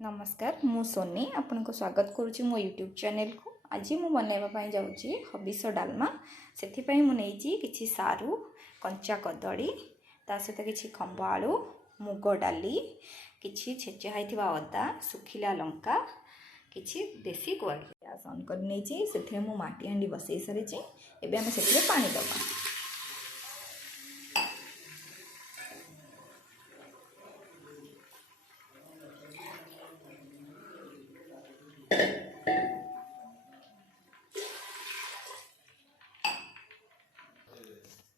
नमस्कार मु सोनी आपन को स्वागत करुच्ची मो यूट्यूब चैनल को। आज मु बनवाई जाऊँगी हबिष डालमा। से किसी सारू कंचा कदली ता सहित किसी खंब आलू मुग डाली किसी छेचा होता अदा सुखिला लंका किसी देसी गुआ गैस ऑन कर नहीं मु माटी हांडी बसई सारी एवं आम से पानी दबा।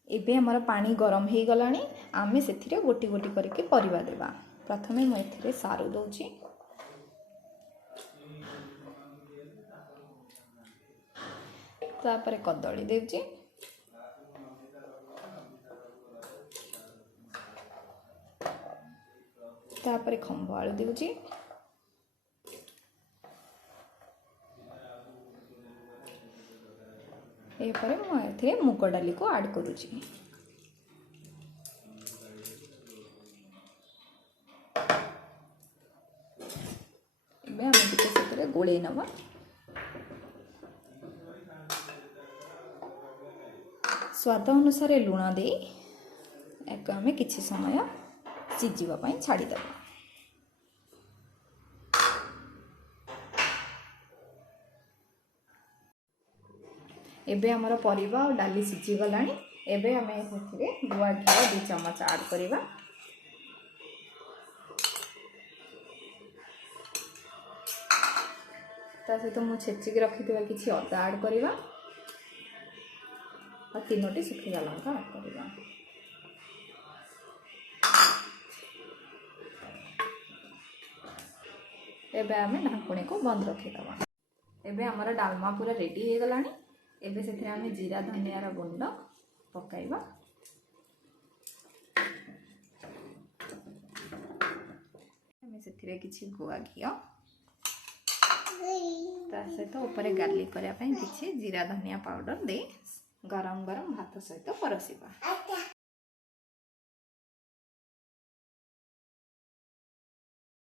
एबे हमारा पानी गरम हो गला आम से गोटी गोटी करके परिवा देवा। प्रथमे मुझे सारू दौची तापर कदली देउची तापर खंब आलू देउची एपर मुझे मुग डाली को ऐड करुची। गोले नवा स्वाद अनुसार लुण दे आम किसी समय सिझापी छाड़ीद। एबे हमर परिवा और डाली सिझी गलानी। एबे आम गुआ घी 2 चम्मच ऐड करवा। सहित मुझे छेचिक रखी किसी अदा ऐड करवा और 3टी सुखिला लंका ऐड करवा। एबे आम ढाकुणी को बंद रखीदबा। एबे हमर डालमा पूरा रेडी हो गलानी। एबे से आम जीरा धनियार गुंड पकाइबा। आम से किसी गुआ घी सहित ऊपर गार्लिक करने किसी जीरा धनिया पाउडर दे गरम गरम भात सहित परसिबा।